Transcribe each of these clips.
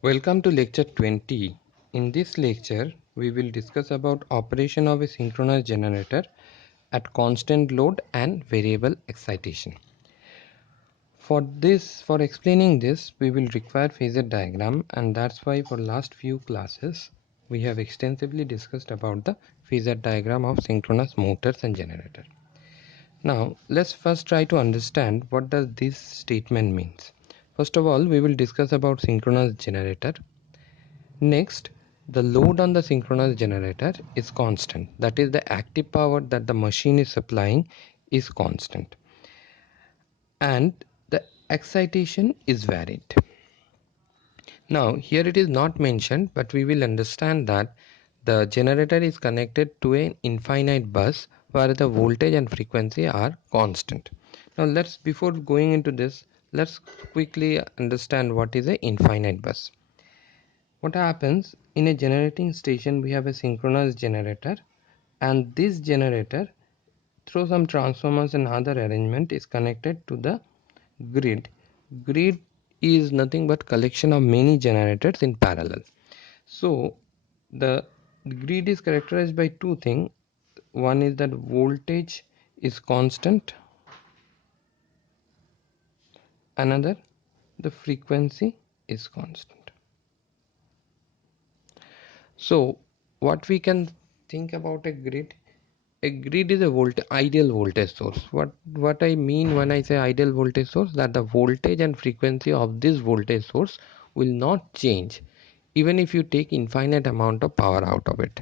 Welcome to lecture 20. In this lecture, we will discuss about operation of a synchronous generator at constant load and variable excitation. For explaining this, we will require phasor diagram, and that's why for last few classes we have extensively discussed about the phasor diagram of synchronous motors and generator. Now, let's first try to understand what does this statement means. First of all, we will discuss about synchronous generator. Next, the load on the synchronous generator is constant. That is, the active power that the machine is supplying is constant. And the excitation is varied. Now, here it is not mentioned, but we will understand that the generator is connected to an infinite bus where the voltage and frequency are constant. Now, before going into this, let's quickly understand what is an infinite bus. What happens in a generating station, we have a synchronous generator, and this generator through some transformers and other arrangement is connected to the grid. Is nothing but collection of many generators in parallel. So the grid is characterized by two things. One is that voltage is constant, another the frequency is constant. So what we can think about a grid is a ideal voltage source. What I mean when I say ideal voltage source, that the voltage and frequency of this voltage source will not change even if you take infinite amount of power out of it.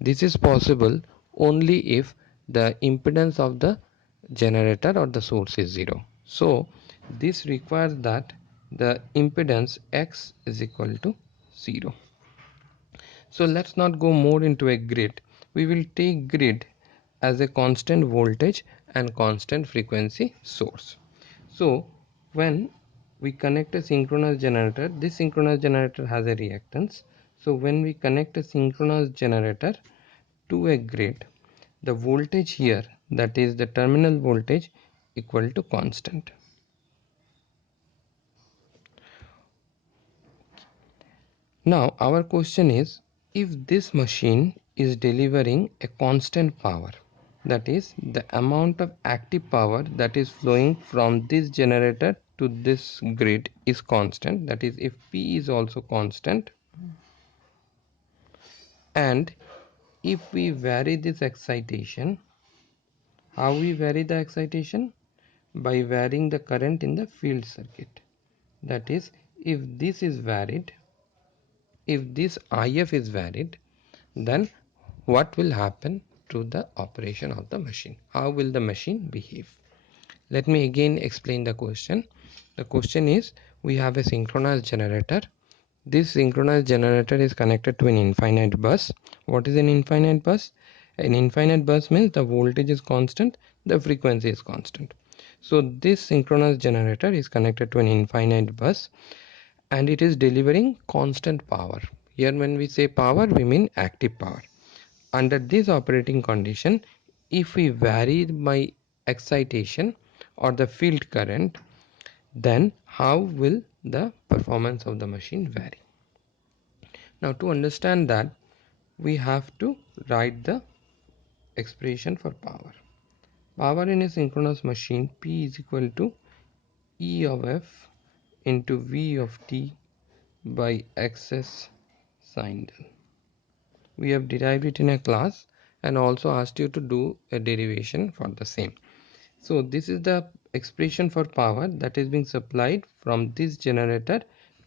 This is possible only if the impedance of the generator or the source is zero. So this requires that the impedance X is equal to 0. So let's not go more into a grid. We will take grid as a constant voltage and constant frequency source. So when we connect a synchronous generator, this synchronous generator has a reactance. So when we connect a synchronous generator to a grid, the voltage here, that is the terminal voltage, equal to constant. Now our question is, if this machine is delivering a constant power, that is the amount of active power that is flowing from this generator to this grid is constant, that is if P is also constant, and if we vary this excitation, how we vary the excitation? By varying the current in the field circuit. That is, if this is varied, if this IF is varied, then what will happen to the operation of the machine? How will the machine behave? Let me again explain the question. The question is, we have a synchronous generator. This synchronous generator is connected to an infinite bus. What is an infinite bus? An infinite bus means the voltage is constant, the frequency is constant. So this synchronous generator is connected to an infinite bus and it is delivering constant power. Here when we say power, we mean active power. Under this operating condition, if we vary my excitation or the field current, then how will the performance of the machine vary? Now to understand that, we have to write the expression for power. Power in a synchronous machine, P is equal to E of F into V of T by XS sin del. We have derived it in a class and also asked you to do a derivation for the same. So this is the expression for power that is being supplied from this generator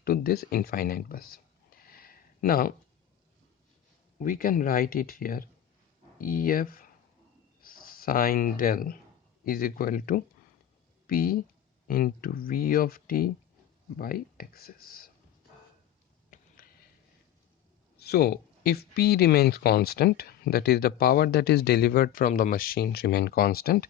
to this infinite bus. Now we can write it here, EF sin del is equal to P into V of T by XS. So if P remains constant, that is the power that is delivered from the machine remain constant.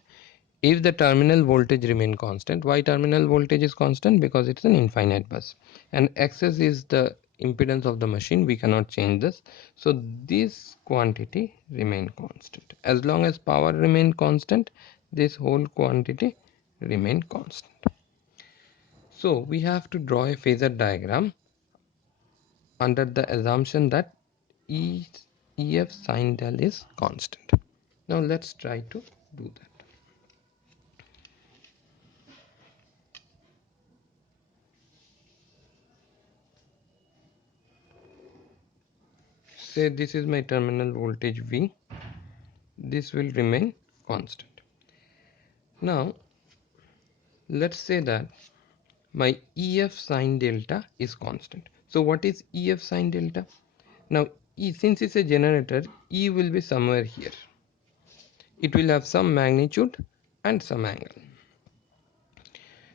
If the terminal voltage remain constant, why terminal voltage is constant? Because it's an infinite bus, and XS is the impedance of the machine, we cannot change this. So this quantity remain constant. As long as power remain constant, this whole quantity remain constant. So we have to draw a phasor diagram under the assumption that EF sin del is constant. Now let's try to do that. Say this is my terminal voltage V. This will remain constant. Now let's say that my EF sin delta is constant. So what is EF sin delta? Now since it's a generator, E will be somewhere here. It will have some magnitude and some angle.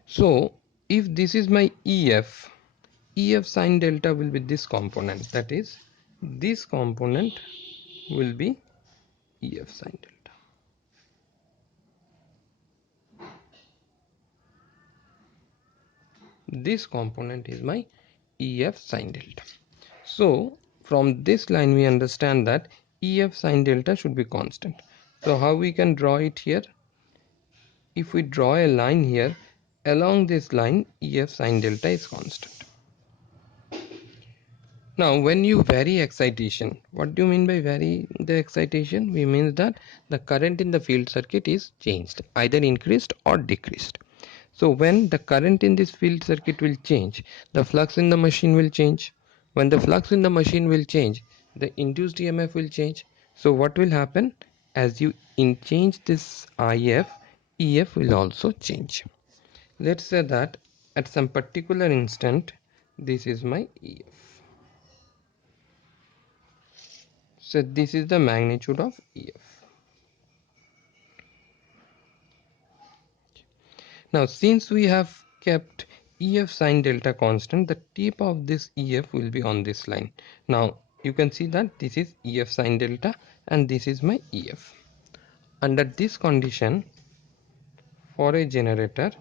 So if this is my EF sin delta will be this component, that is this component will be EF sin delta. This component is my EF sin delta. So from this line we understand that EF sin delta should be constant. So how we can draw it here? If we draw a line here, along this line EF sin delta is constant. Now when you vary excitation, what do you mean by vary the excitation? We mean that the current in the field circuit is changed, either increased or decreased. So when the current in this field circuit will change, the flux in the machine will change. When the flux in the machine will change, the induced EMF will change. So what will happen? As you change this IF, EF will also change. Let's say that at some particular instant, this is my EF. So this is the magnitude of EF. Now since we have kept EF sin delta constant, the tip of this EF will be on this line. Now you can see that this is EF sin delta and this is my EF. Under this condition, for a generator,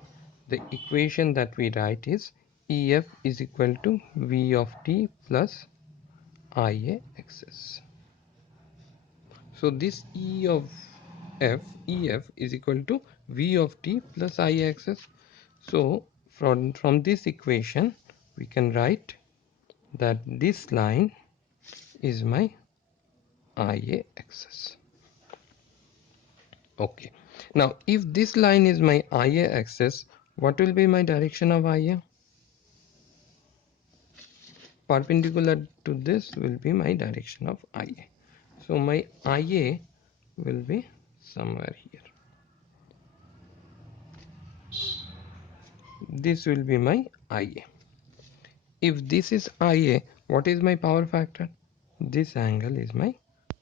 the equation that we write is EF is equal to V of t plus IA excess. So this EF is equal to V of t plus IA excess. So from this equation we can write that this line is my IA axis. Okay, now if this line is my IA axis, what will be my direction of IA? Perpendicular to this will be my direction of IA. So my IA will be somewhere here. This will be my IA. If this is IA, what is my power factor? This angle is my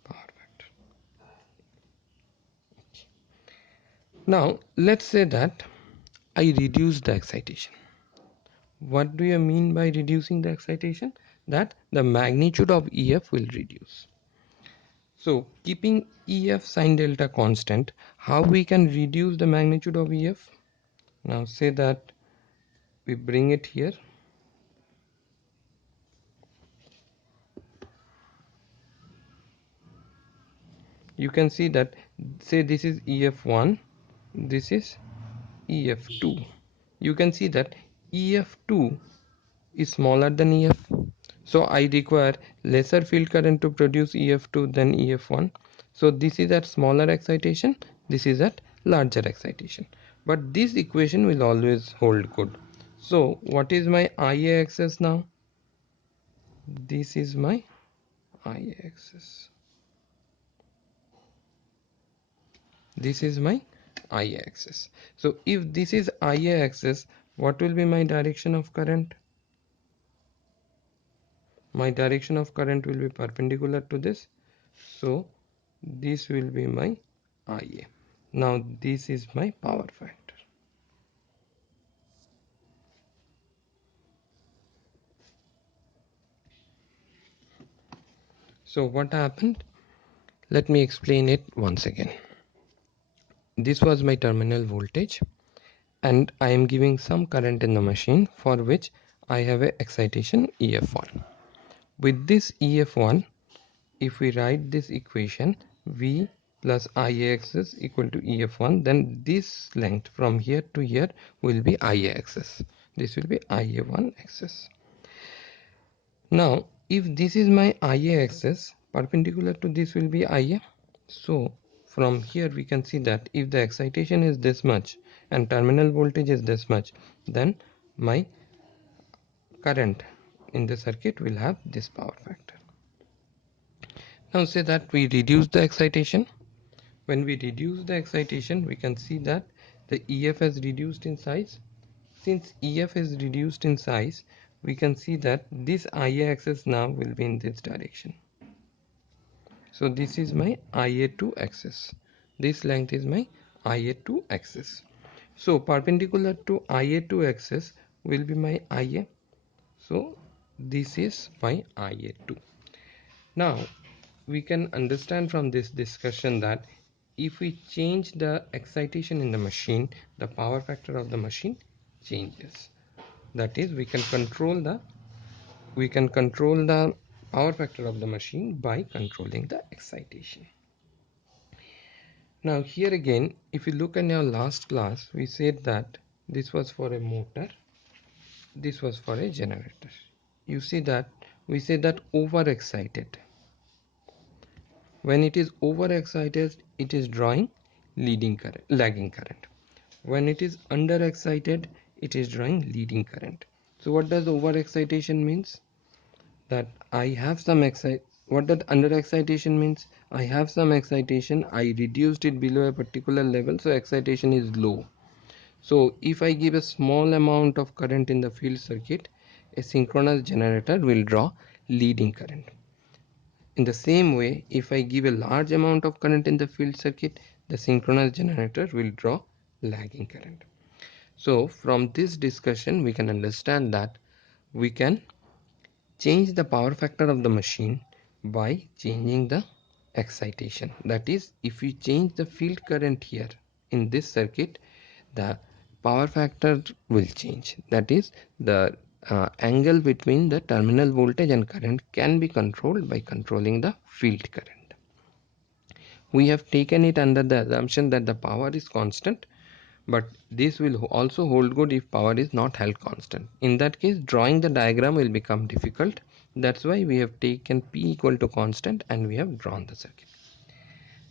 power factor. Now let's say that I reduce the excitation. What do you mean by reducing the excitation? That the magnitude of EF will reduce. So keeping EF sin delta constant, how we can reduce the magnitude of EF? Now say that we bring it here. You can see that, say this is EF1, this is EF2. You can see that EF2 is smaller than EF. So I require lesser field current to produce EF2 than EF1. So this is at smaller excitation, this is at larger excitation. But this equation will always hold good. So what is my IA axis now? This is my IA axis. This is my IA axis. So if this is IA axis, what will be my direction of current? My direction of current will be perpendicular to this. So this will be my IA. Now this is my power factor. So what happened? Let me explain it once again. This was my terminal voltage and I am giving some current in the machine for which I have a excitation EF1. With this EF1, if we write this equation V plus IA axis equal to EF1, then this length from here to here will be IA axis. This will be IA1 axis. Now if this is my IA axis, perpendicular to this will be IA. So from here we can see that if the excitation is this much and terminal voltage is this much, then my current in the circuit will have this power factor. Now say that we reduce the excitation. When we reduce the excitation, we can see that the EF has reduced in size. Since EF is reduced in size, we can see that this IA axis now will be in this direction. So this is my IA2 axis. This length is my IA2 axis. So perpendicular to IA2 axis will be my IA. So this is my IA2. Now we can understand from this discussion that if we change the excitation in the machine, the power factor of the machine changes. That is, we can control the power factor of the machine by controlling the excitation. Now here again, if you look in our last class, we said that this was for a motor, this was for a generator. You see that we say that overexcited. When it is overexcited, it is drawing lagging current. When it is underexcited, it is drawing leading current. So what does overexcitation means? That I have some excite. What does underexcitation means? I have some excitation, I reduced it below a particular level, so excitation is low. So if I give a small amount of current in the field circuit, a synchronous generator will draw leading current. In the same way, if I give a large amount of current in the field circuit, the synchronous generator will draw lagging current. So from this discussion, we can understand that we can change the power factor of the machine by changing the excitation. That is, if we change the field current here in this circuit, the power factor will change. That is, the angle between the terminal voltage and current can be controlled by controlling the field current. We have taken it under the assumption that the power is constant, but this will also hold good if power is not held constant. In that case, drawing the diagram will become difficult. That's why we have taken P equal to constant and we have drawn the circuit.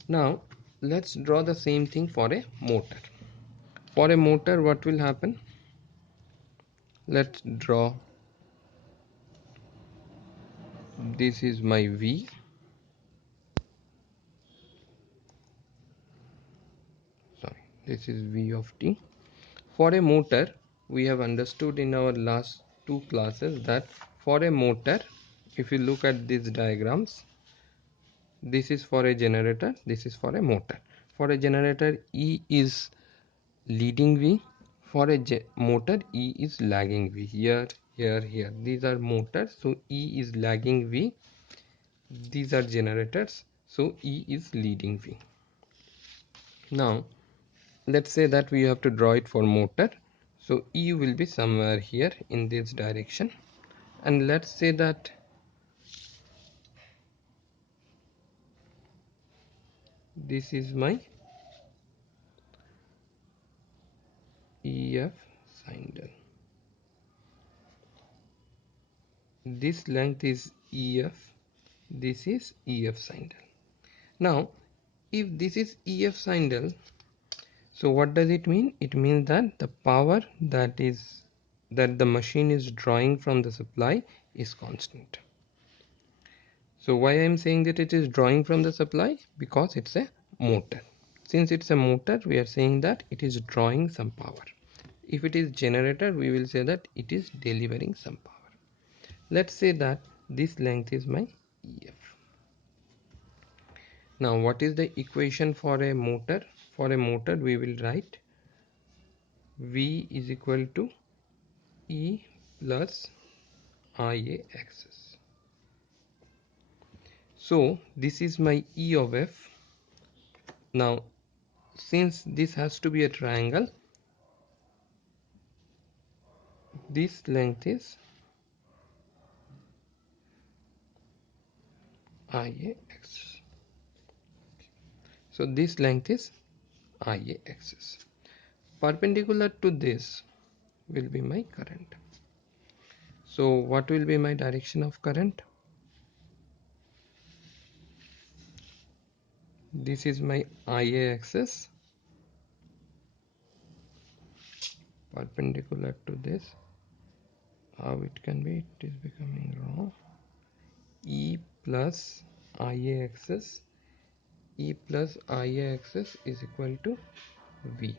Now let's draw the same thing for a motor. For a motor, what will happen? Let's draw, this is my V, sorry, this is V of t. For a motor, we have understood in our last two classes that for a motor, if you look at these diagrams, this is for a generator, this is for a motor. For a generator, E is leading V. For a motor, E is lagging V. Here, these are motors, so E is lagging V. These are generators, so E is leading V. Now let's say that we have to draw it for motor, so E will be somewhere here in this direction, and let's say that this is my EF sindel. This length is EF, this is EF sindel. Now if this is EF sindel, so what does it mean? It means that the power that the machine is drawing from the supply is constant. So why I am saying that it is drawing from the supply? Because it's a motor. Since it's a motor, we are saying that it is drawing some power. If it is generator, we will say that it is delivering some power. Let's say that this length is my EF. Now what is the equation for a motor? For a motor, we will write V is equal to E plus IA axis. So this is my E of F. Now since this has to be a triangle, this length is IA axis. So this length is IA axis. Perpendicular to this will be my current. So what will be my direction of current? This is my IA axis perpendicular to this. How it can be? It is becoming wrong. E plus IA axis. E plus IA axis is equal to V.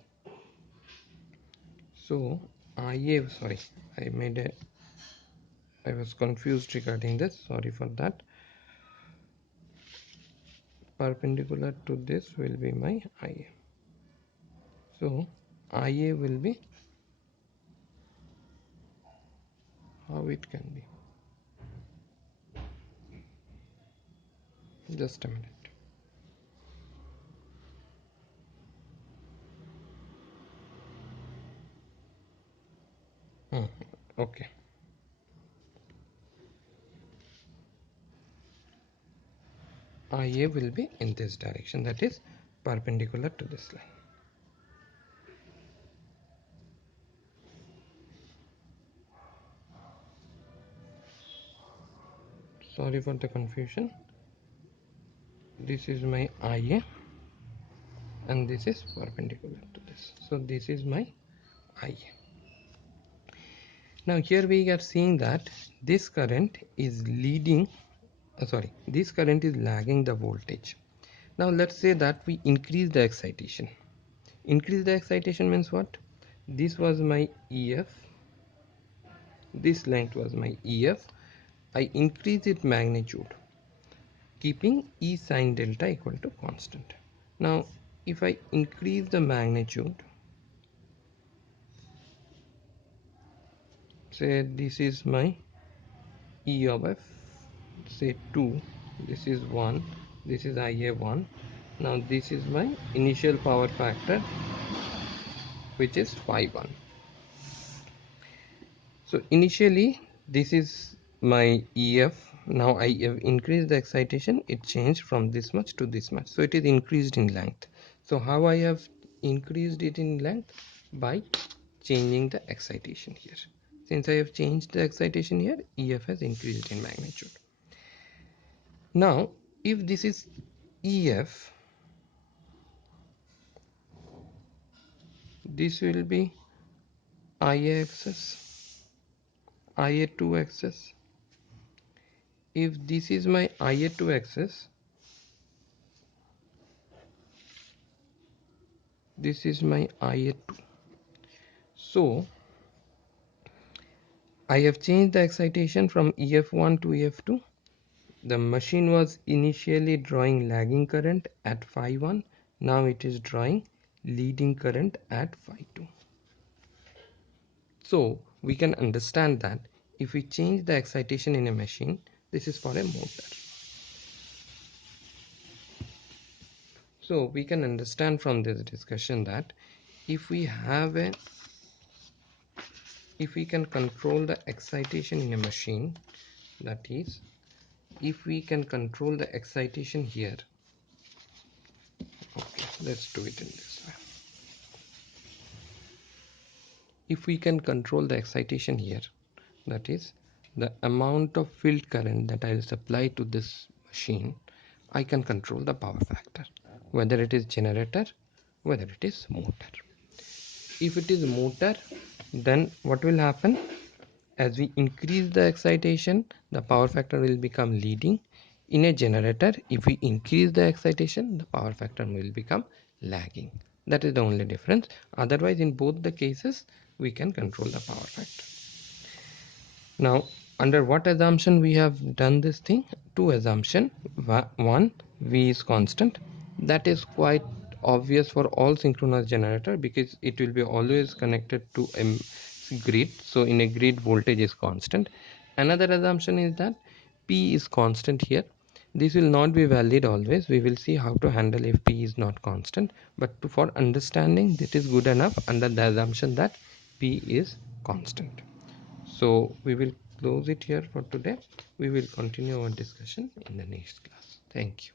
So IA, sorry, I was confused regarding this. Sorry for that. Perpendicular to this will be my IA. So IA will be, how it can be? Just a minute. Okay. IA will be in this direction, that is perpendicular to this line. Sorry for the confusion. This is my IA and this is perpendicular to this. So this is my IA. Now here we are seeing that this current is leading, this current is lagging the voltage. Now let's say that we increase the excitation. Increase the excitation means what? This was my EF, this length was my EF. I increase its magnitude, keeping E sine delta equal to constant. Now if I increase the magnitude, say this is my E of F, say 2, this is 1, this is IA1. Now this is my initial power factor, which is phi 1. So initially this is my EF. Now I have increased the excitation, it changed from this much to this much, so it is increased in length. So how I have increased it in length? By changing the excitation here. Since I have changed the excitation here, EF has increased in magnitude. Now if this is EF, this will be IA axis, IA2 axis. If this is my IA2 axis, this is my IA2. So I have changed the excitation from EF1 to EF2. The machine was initially drawing lagging current at phi 1. Now it is drawing leading current at phi 2. So we can understand that if we change the excitation in a machine, this is for a motor. So we can understand from this discussion that if we can control the excitation in a machine, that is, if we can control the excitation here, okay, let's do it in this way. If we can control the excitation here, that is the amount of field current that I will supply to this machine, I can control the power factor, whether it is generator, whether it is motor. If it is motor, then what will happen? As we increase the excitation, the power factor will become leading. In a generator, if we increase the excitation, the power factor will become lagging. That is the only difference. Otherwise, in both the cases, we can control the power factor. Now, under what assumption we have done this thing? Two assumption. One, V is constant. That is quite obvious for all synchronous generator because it will be always connected to a grid. So in a grid, voltage is constant. Another assumption is that P is constant here. This will not be valid always. We will see how to handle if P is not constant. But for understanding, this is good enough under the assumption that P is constant. So we will close it here for today. We will continue our discussion in the next class. Thank you.